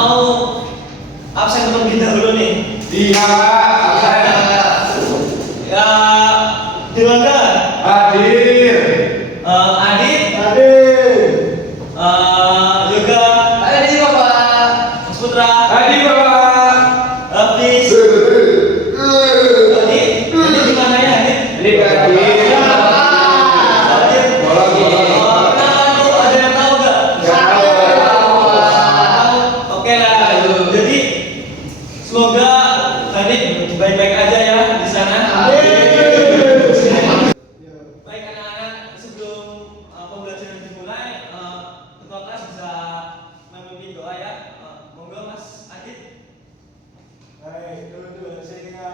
mau absen terlebih dahulu nih. Iya, absen. Ya, Dewangga. Hadir. Adit. Hadir. Yoga. Hadir Bapak. Mas Putra. Hadir Bapak. Hafiz. Adit. Adit di mana ya, Adit? Ini hadir. Semoga tadi baik-baik aja ya di sana. Baik anak-anak, sebelum pembelajaran dimulai, ketua kelas bisa memimpin doa ya. Monggo Mas Adit. Baik, dulu sehingga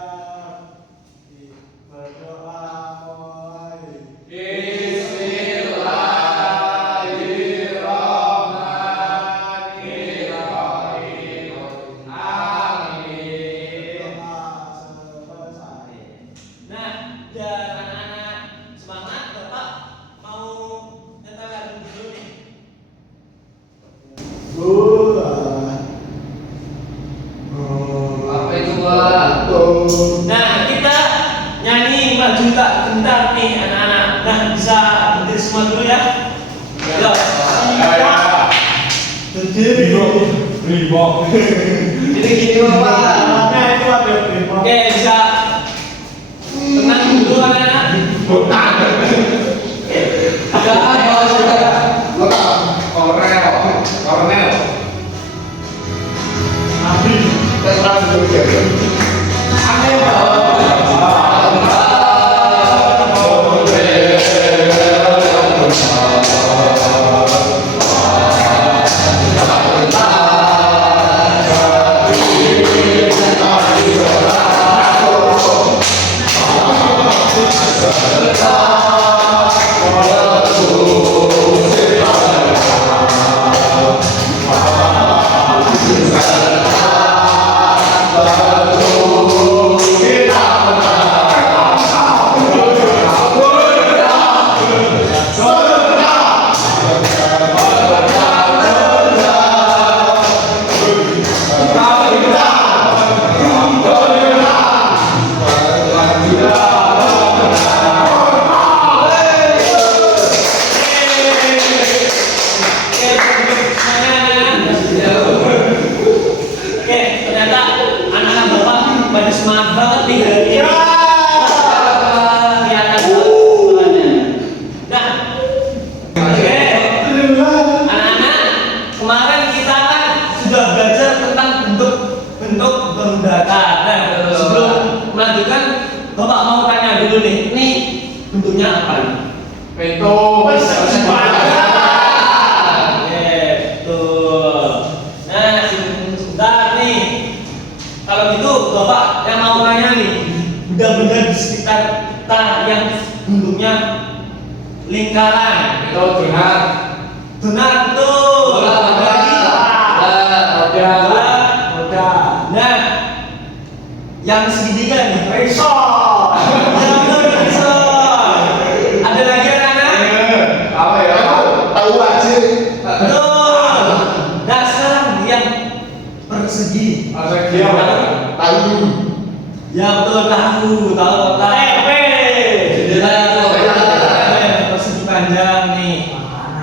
berdoa mulai. Nah, dan anak-anak semangat, Bapak mau nyetel dulu nih. Bola. Apa itu Pak? Nah, kita nyanyi maju tak gentar nih anak-anak. Nah, bisa berdiri semua dulu ya. Yo. Berdiri. Reebok. Jadi gini Bapak. Nah, itu ada prima. Oke, bisa tenang dulu anak-anak. Kornel. Abdi. Oke, ternyata anak-anak Bapak pada semangat banget nih hari ini. Kelihatan semangatnya. Nah, oke, anak-anak, kemarin kita kan sudah belajar tentang bentuk bangun datar. Nah, sebelum melanjutkan, Bapak mau tanya dulu nih, ini bentuknya apa nih? Betul. Sebentar nih. Kalau gitu Bapak yang mau nanya nih, benda-benda di sekitar kita yang bentuknya lingkaran. Itu benar. Benar tuh. Udah. Nah, yang segitiga nih. Risol. Ada lagi anak-anak? Apa ya? Tahu aja. Betul. Nah, sekarang yang persegi. Ada dia apa? Tahu. Ya betul, tahu kota. Persegi panjang nih.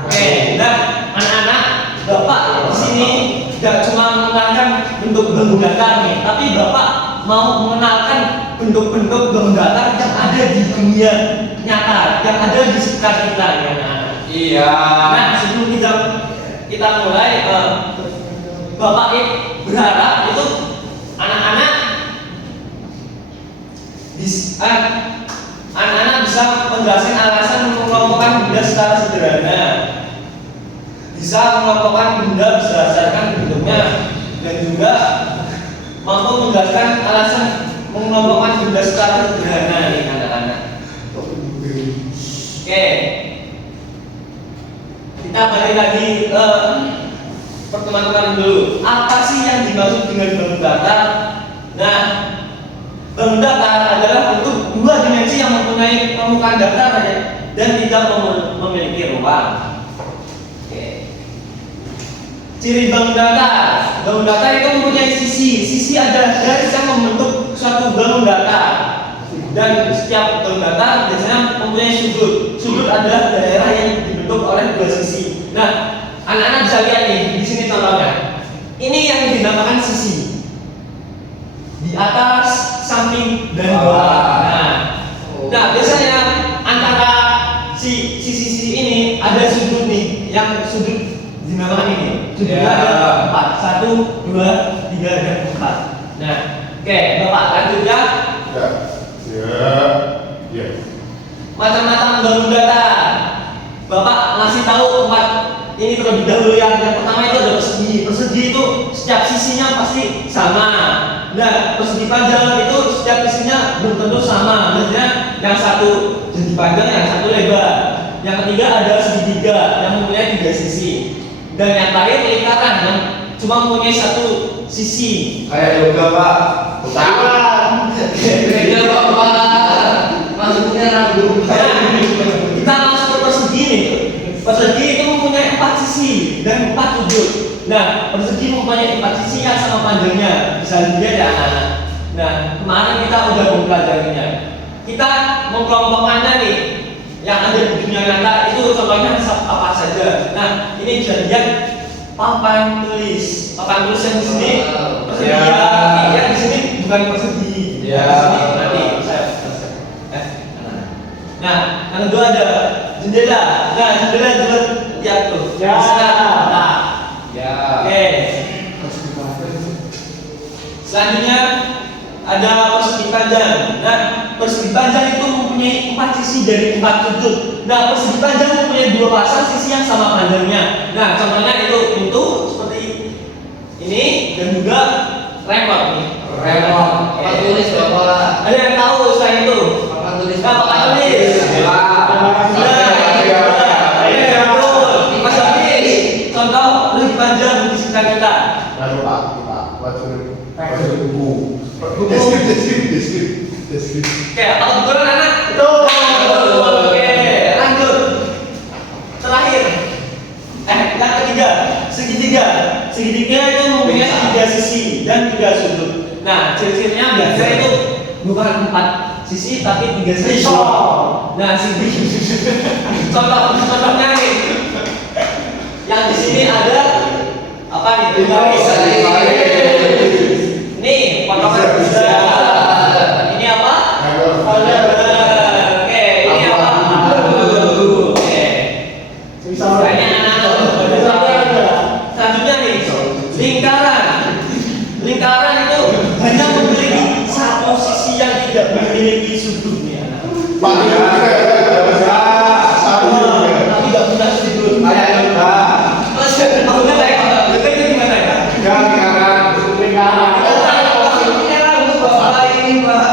Oke, nah anak-anak, Bapak di sini tidak cuma mengenalkan bentuk bangun datar nih, tapi Bapak mau mengenalkan bentuk-bentuk bangun datar yang ada di dunia nyata, yang ada di sekitar kita ya anak-anak. Iya. Nah, sebelum kita mulai, Bapak berharap itu anak-anak bisa menjelaskan alasan mengelompokkan benda secara sederhana, bisa mengelompokkan benda berdasarkan bentuknya, dan juga mampu menjelaskan alasan mengelompokkan benda secara sederhana nih anak-anak. Oke, kita balik lagi ke pertemuan kemarin dulu. Apa sih yang dimaksud dengan bangun datar? Nah, bangun datar adalah bentuk dua dimensi yang mempunyai permukaan datar dan tidak memiliki ruang. Oke. Ciri bangun datar. bangun datar itu mempunyai sisi. Sisi adalah garis yang membentuk suatu bangun datar. Dan setiap bangun datar biasanya mempunyai sudut. Sudut adalah daerah yang dibentuk oleh dua sisi. Nah, anak-anak bisa lihat nih di sini contohnya. Ini yang dinamakan sisi. Di atas, samping, dan bawah. Nah, biasanya antara sisi-sisi ini ada sudut nih, yang sudut dinamakan ini. Sudutnya ada 4, 1, 2, 3, dan 4. Nah, oke, Bapak lanjut ya. Ya. Macam-macam bangun datar. Bapak ngasih tahu 4 ini terlebih dahulu. Yang pertama itu ada persegi. Persegi itu setiap sisinya pasti sama. Nah, persegi panjang itu setiap sisinya belum tentu sama. Misalnya yang satu jadi panjang, yang satu lebar. Yang ketiga ada segitiga yang mempunyai 3 sisi. Dan yang terakhir lingkaran yang cuma mempunyai 1 sisi. Kayak yoga Pak. Tangan. Beda Bapak. Maksudnya rambut. Nah, kita masuk ke persegi nih. Persegi itu mempunyai 4 sisi dan 4 sudut. Nah, persegi mempunyai 4 sisi yang sama panjangnya. Bisa dilihat ya anak-anak. Nah, kemarin kita udah mempelajarinya. Kita mengkelompokkannya nih. Yang ada di dunia nyata itu contohnya apa saja. Nah, ini bisa dilihat papan tulis. Papan tulis yang di sini persegi ya. Yang di sini bukan persegi. Ya. Di sini nanti saya. Nah, yang kedua ada jendela. Nah, jendela juga lihat tuh. Ya. Di sana. Nah, Ya. oke. Selanjutnya ada persegi panjang. Nah, persegi panjang itu mempunyai 4 sisi dari 4 sudut. Nah, persegi panjang mempunyai 2 pasang sisi yang sama panjangnya. Nah, contohnya itu pintu seperti ini dan juga remote nih. Remote. Papan tulis Bapak. Ada yang tahu selain itu? Papan tulis. Nah, papan tulis. Mas Hafiz, contoh lebih panjang di sekitar kita. Lalu Pak, kita baca buku. Deskripsi. Oke, apa kebetulan anak? Betul. Oke, lanjut. Terakhir, yang ketiga, segitiga. Segitiga itu mempunyai 3 sisi dan 3 sudut. Nah, ciri-cirinya biasanya itu bukan 4 sisi tapi 3 sisi. Nah, contohnya nih, yang di sini ada apa nih? Garis. Nih, potongan bisa. Ini apa? Oke, ini apa? Oke. Ini anak. Selanjutnya nih, lingkaran. Lingkaran itu hanya memiliki 1 sisi yang tidak memiliki sudut nih anak. Tapi nggak punya sudut. Maksudnya kayak bentuknya gimana ya? Ini rambut Bapak ini Pak.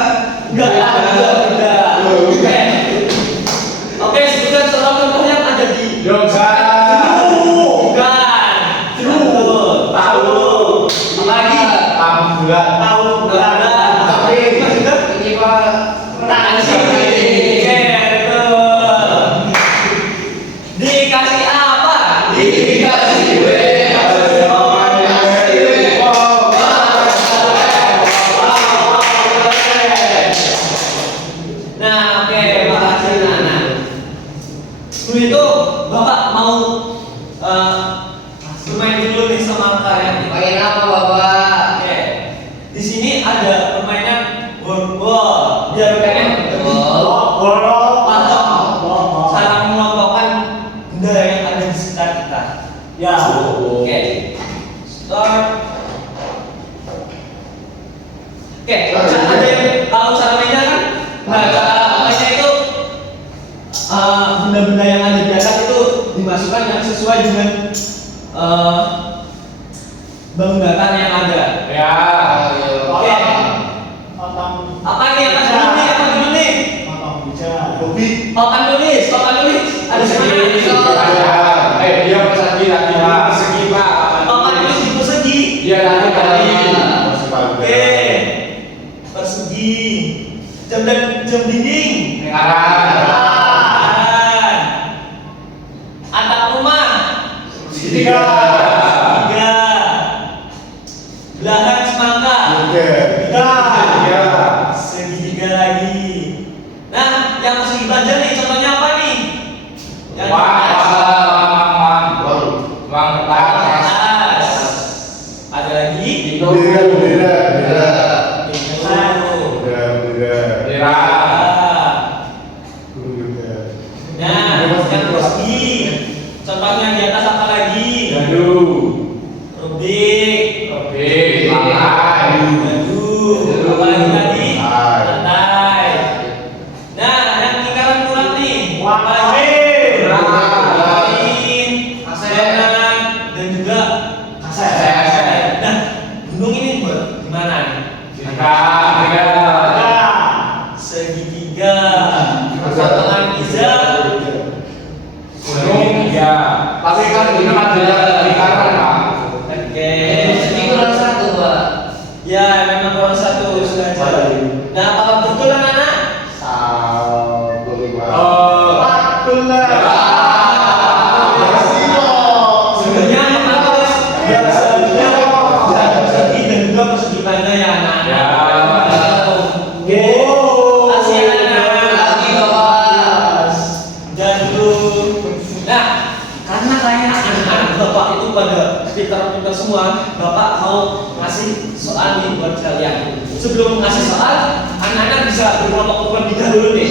Enggak ada. Oke, sebutkan contoh-contoh yang ada di bukan. Tahu. Apalagi? Tahu bulan. Tapi maksudnya Ini Pak. dikasih apa? Dikasih Nah, oke, makasih anak. Dulu itu Bapak mau bermain dulu nih sama kalian. Main apa Bapak? Oke. Di sini ada permainan board. Biar kalian paham cara mengelompokkan benda yang ada di sekitar kita. Ya. Oke. Start. Oke, ada yang tahu cara mainnya kan? Nah, cara mainnya itu benda-benda yang ada di atas itu dimasukkan yang sesuai dengan bangun datar yang ada. Oke. Apa nih? Apa dulu nih? Apa dulu nih? Papan tulis. Papan tulis. Ada semuanya. Papan tulis di persegi. Oke. Persegi. Jam dinding. Lingkaran. Atap rumah. Tiga. Ada lagi? Bendera, bendera, bendera. Itu. Bendera, bendera. Ah. Bendera. Nah, yang persegi. Contohnya di atas apa lagi? Gadu. Rubik. Oke, lantai. Gadu. Apa lagi tadi? Lantai. Lantai. Nah, yang lingkaran kurang nih. Apa lagi? Lain, asenan, dan juga kaset. Nah, gunung ini gimana nih? Segitiga. Potongan pizza. Tapi kan ini ada lingkaran, Pak. Oke. Ini kurang satu, Pak. Ya, memang kurang satu sengaja. Nah, apakah betul anak-anak? Satu, lima. Sebenarnya memang harus seharusnya persegi dan juga persegi tanda ya anak-anak. Oke. Kasih anak-anak. Lagi, Bapak. Dan dulu. Nah, karena kayaknya anak-anak bapak itu pada pintar-pintar semua, bapak mau ngasih soal nih buat kalian. Sebelum ngasih soal, anak-anak bisa berkelompok terlebih dahulu nih.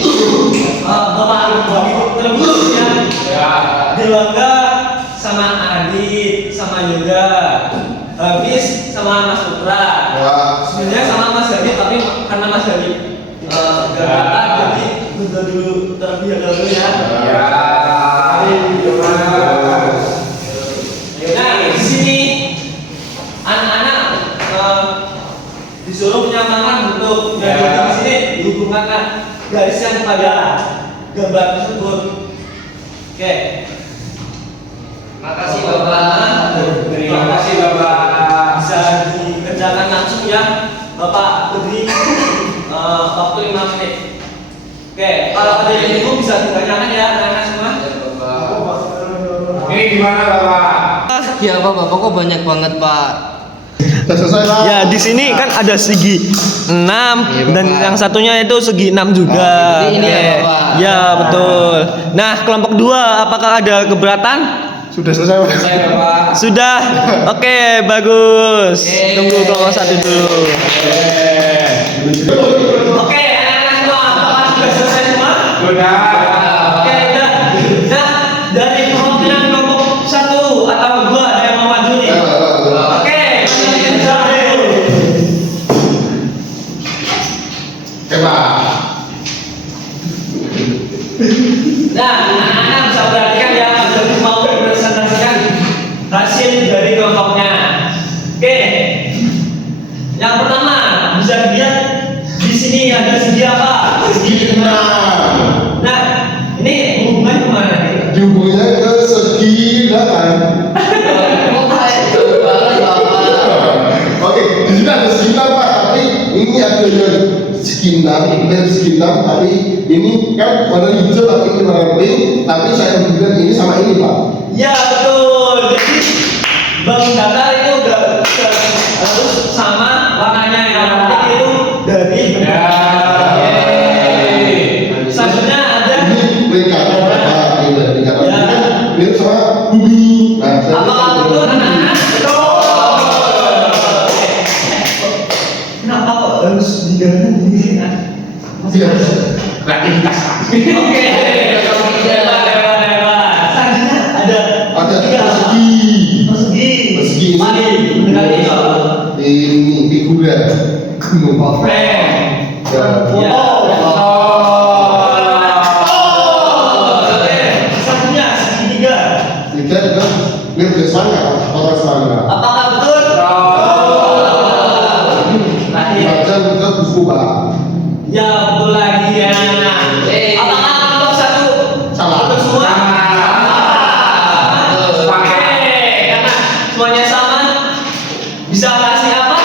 Bapak bagi terlebih dahulu ya. Dewangga sama Adit sama Yoga, Habis sama Mas Putra. Sebenarnya sama Mas Hadid, tapi karena Mas Hadid gak jadi tunda dulu terlebih dahulu ya. Nah, di sini anak-anak disuruh menyamakan bentuk dan di sini dihubungkan garis yang pada gambar tersebut. Oke. Makasih, Bapak. Terima kasih, Bapak. Bisa dikerjakan langsung ya. Bapak beri waktu 5 menit. Oke, kalau ada yang bingung bisa ditanyakan ya anak-anak semua. Ya, Bapak. Ini gimana, Bapak? Ya, Bapak, kok banyak banget, Pak. Sudah selesai lah. Ya, di sini kan ada segi 6 Iya, dan Bapak. yang satunya itu segi 6 juga. Jadi ini ya, Oke. Bapak. Ya, betul. Nah, kelompok 2 apakah ada keberatan? Sudah selesai, Pak. Saya, Bapak. Sudah. Oke, bagus. Yeay. Tunggu kelompok 1 dulu. Oke, anak-anak semua, apakah sudah selesai semua? Sudah. Oke, udah. Nah, dari perwakilan kelompok 1 atau 2 ada yang mau maju nih? Oke, nah, anak-anak bisa perhatikan ya, jadi mau presentasikan hasil dari kelompoknya. Oke, yang pertama bisa dilihat di sini ada segi apa? Segi 6. Nah, ini hubungannya kemana nih? Dihubungnya ke segi 8. Kok kayak jauh banget, Bapak? Oke, di sini ada segi 6, Pak, tapi ini ada yang segi 6, dan segi 6, tapi ini kan warna hijau tapi ini warna pink, tapi saya hubungkan ini sama ini, Pak. Ya betul. Jadi bank datar itu udah harus sama warnanya yang penting itu dari selanjutnya ada Ini lingkaran, Pak, ini dari lingkaran. Ini kan mirip sama bumi. Nah, saya apakah betul anak-anak? Betul. Kenapa kok harus diganti di sini? Iya. Kreativitas. Oke. Hebat. Selanjutnya ada tiga persegi. persegi. Persegi ini. Mari mendekati itu. Ini figura gunung. Frame. Ya. Ya. Oke. Selanjutnya segitiga. Tiga juga mirip dengan serangga, kotak serangga. Apakah betul? Terakhir. Baca juga buku, Pak. Ya betul lagi ya. Apakah kelompok 1? Salah. Betul semua? Betul. Oke. Karena semuanya sama. Bisa kasih apa?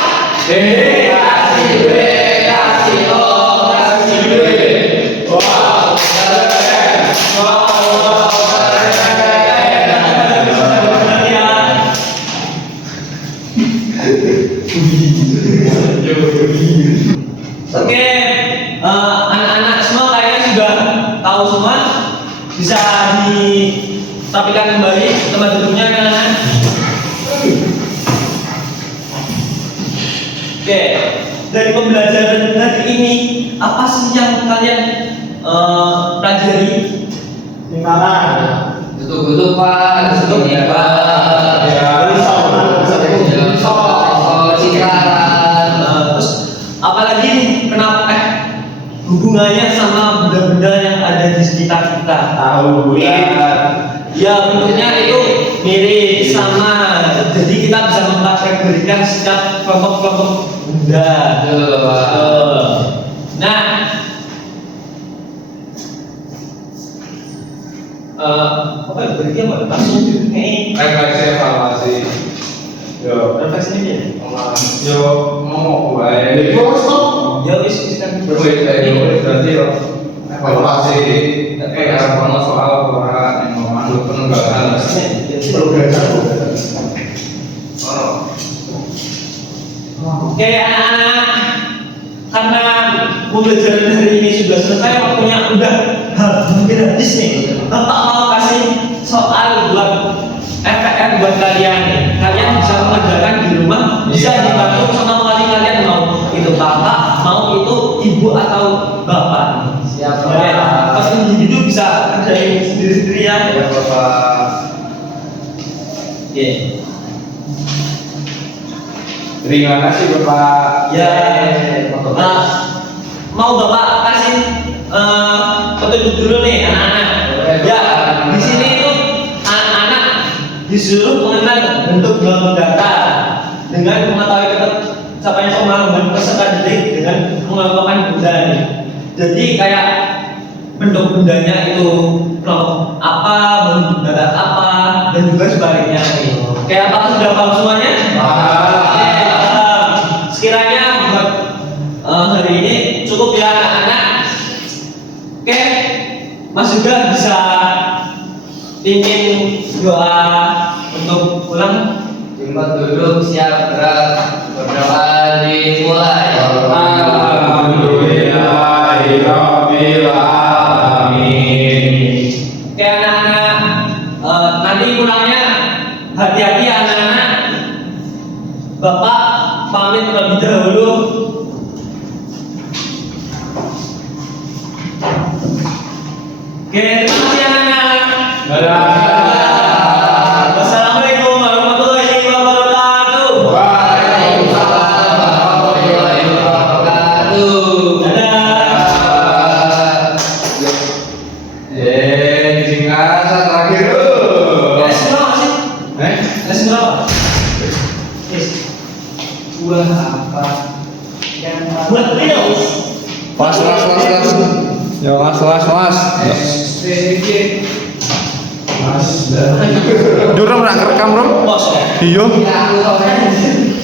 Oke, anak-anak semua kayaknya sudah tahu semua. Bisa ditampilkan kembali tempat duduknya kan? Oke, dari pembelajaran hari ini apa sih yang kalian pelajari? Lingkaran. Duduk-duduk Pak, duduk ya Pak. Lingkaran. Terus apalagi nih kenapa hubungannya sama benda-benda yang ada di sekitar kita? Tahu bulan. Ya bentuknya itu mirip sama, jadi kita bisa mengkategorikan setiap kelompok-kelompok benda. Betul, Pak. Nah, apa ya berarti apa? Langsung nih Refleksi evaluasi. Yo, refleksi ini ya. yo ngomong baik. Jadi mau stop. Ya wis kan Berarti yo evaluasi. Karena soal orang yang memandu penunggakan. Oke anak-anak, karena pembelajaran hari ini sudah selesai, waktunya udah hampir habis nih. Bapak mau kasih soal buat FPR buat kalian nih. Kalian bisa mengerjakan di rumah, bisa dibantu sama wali kalian, mau itu bapak, mau itu ibu atau bapak. Siap, Oke, Pak. pas individu bisa kerjain sendiri-sendiri ya. Ya Bapak. Oke. Terima kasih Bapak. Ya, mau bapak kasih petunjuk dulu nih anak-anak. Ya, di sini itu anak-anak disuruh mengenal bentuk gelombang data dengan mengetahui capaian pemahaman peserta didik dengan mengelompokkan benda ini. Jadi kayak bentuk bendanya itu kelompok apa, bentuk data apa, dan juga sebaliknya. Kayak apa sudah paham semuanya? Oke, sekiranya buat hari ini cukup ya anak-anak. Oke, Mas juga bisa pimpin doa untuk pulang. Tempat duduk siap gerak. Berdoa dimulai. Alhamdulillahirabbil alamin. Oke anak-anak, nanti pulangnya hati-hati ya anak-anak. Bapak pamit terlebih dahulu. Oke, terima kasih anak-anak. Wassalamualaikum warahmatullahi wabarakatuh. Waalaikumsalam warahmatullahi wabarakatuh. Dadah. Singkat terakhir. Lesson berapa sih? Eh? Lesson berapa? Yes. Buah apa? Buat reels. Las. Yo, las. Durung nak rekam, Bro? Bos ya. Iya. Ya, aku tahu.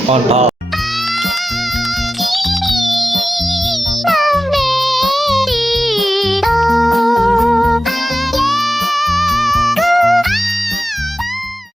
Kontol.